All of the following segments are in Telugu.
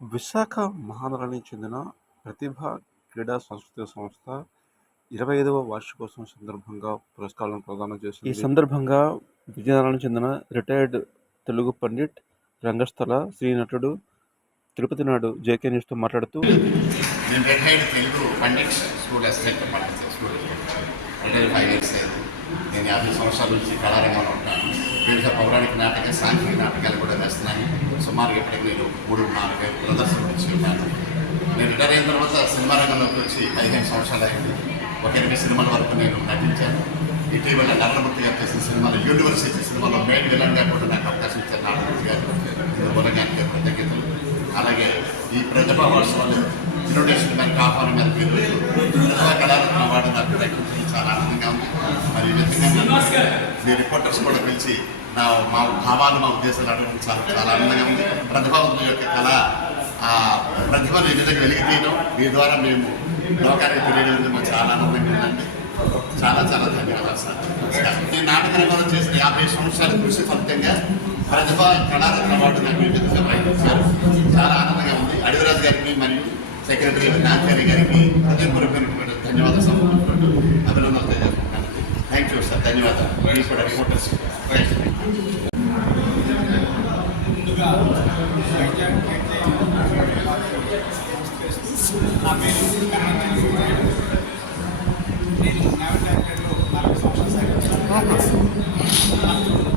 విశాఖ మహానగరానికి చెందిన ప్రతిభ క్రీడా సాంస్కృతిక సంస్థ 25వ వార్షికోత్సవం సందర్భంగా పురస్కారాలను ప్రదానం ఈ చేసింది. సందర్భంగా విజయనగరానికి చెందిన రిటైర్డ్ తెలుగు పండిట్, రంగస్థల శ్రీ నటుడు తిరుపతి నాయుడు జేకే న్యూస్తో మాట్లాడుతూ, నేను retired Telugu pundits school assistant Pandit school retired 5 years అయింది. నేను 50 సంవత్సరాల నుంచి కళారంగంలో ఉంటాను. వివిధ పౌరాణిక నాటక, సాంఘిక నాటకాలు కూడా వేస్తున్నాను. సుమారుగా ఇప్పటికి నేను 3-4 ప్రదర్శనలు ఇచ్చి ఉన్నాను. నేను రిటైర్ అయిన తర్వాత సినిమా రంగంలోకి వచ్చి 15 సంవత్సరాలు అయింది. ఒక 8 సినిమాల వరకు నేను నటించాను. ఇటీవల నరేంద్రమూర్తి గారు చేసిన సినిమాలో యూనివర్సిటీ సినిమాలో మెయిన్ విలన్గా కూడా నాకు అవకాశం ఇచ్చారు నారాయణమూర్తి గారు. మూలంగానికి కృతజ్ఞతలు. అలాగే ఈ ప్రతిభ వార్షికోత్సవాలు ఇన్విటేషన్ దానికి ఆహ్వానం మేరకు ఈరోజు ప్రతిభా కళారత్న అవార్డు నాకు దక్కించి చాలా ఆనందంగా ఉంది. మరి ఈ విధంగా మీ రిపోర్టర్స్ కూడా పిలిచి మా భావాలు, మా ఉద్దేశాలు అడగడం చాలా ఆనందంగా ఉంది. ప్రతిభావంతుల యొక్క కళ ప్రతిభను ఈ విధంగా వెలిగితీయడం, మీ ద్వారా మేము లోకానికి తెలియడం మాకు చాలా ఆనందంగా ఉందండి. చాలా చాలా ధన్యవాదాలు సార్. ఈ నాటక రంగంలో చేసిన 50 సంవత్సరాల కృషి ఫలితంగా ప్రతిభ కళారత్న అవార్డు నాకు ప్రకటించారు. చాలా ఆనందంగా ఉంది. అడివిరాజు గారికి మరియు సెక్రటరీ నాగరి గారికి హృదయపూర్వకమైనటువంటి ధన్యవాదాలు సమర్పించుకుంటూ అభినందనలు తెలియజేసుకుంటాను. Thank you sir. ధన్యవాదాలు. మీరు కూడా రిపోర్టర్స్. ముందుగా నా పేరు నేను నావిటాక్టర్లో 40 సంవత్సరాలు సేవించాను.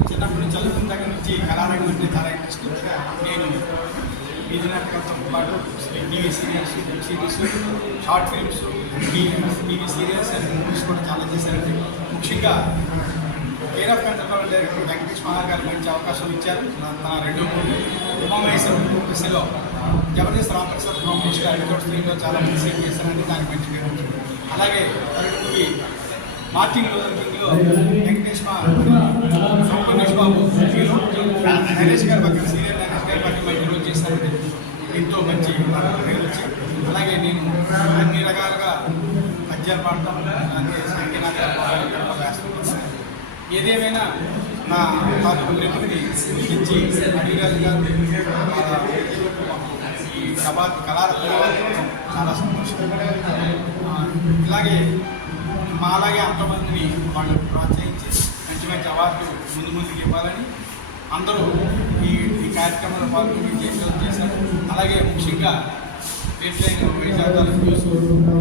చిన్నప్పటి నుంచి చదువుకున్న దగ్గర నుంచి కళారంగం అంటే చాలా ఇంట్రెస్ట్. నేను వీధి నాటకాలతో పాటు TV serials, web series, short films, TV serials and movies కూడా చాలా చేశానండి. ముఖ్యంగా care of control director Venkatesh Mahar గారు మంచి అవకాశం ఇచ్చారు. తన 2 మూవీ ఉమామహేశ్వర దిశలో జబర్దస్త్ రామప్రసాద్ కాంబినేషన్ అడిగోడ్ స్త్రీలో చాలా మంది సేవ్ చేశారండి. దానికి మంచి పేరు ఉంటుంది. అలాగే 3rd మూవీ మార్టిన్ లూథర్ కింగ్లో వెంకటేష్ సంపూర్ణేష్ బాబు హీరో, నరేష్ గారు పక్కన సీనియర్ నరేష్ గారు పక్కన మంచి రోజు చేశారండి. ఎంతో మంచి పేరు వచ్చి, అలాగే నేను అన్ని రకాలుగా పద్యాలు పాడతాం, అలాగే సంఖ్యనాథాలు వేస్తుంటాను. ఏదేమైనా నా తాలూకు ప్రతినిధి గురించి అడిరాజు గారు ఈ కళారత్న చాలా సంతోషం. ఇలాగే అలాగే అంతమందిని వాళ్ళు ప్రోత్సహించి మంచి మంచి అవార్డులు ముందుకు ఇవ్వాలని అందరూ ఈ కార్యక్రమంలో పాల్గొని జయప్రదం చేశారు. అలాగే ముఖ్యంగా డెడ్లైన్ వైజాగ్లో న్యూస్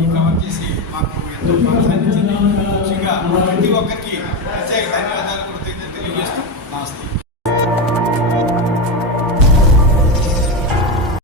ఈ కవర్ చేసి మాకు ఎంతో ప్రోత్సహించింది. ముఖ్యంగా ప్రతి ఒక్కరికి ప్రత్యేక ధన్యవాదాలు.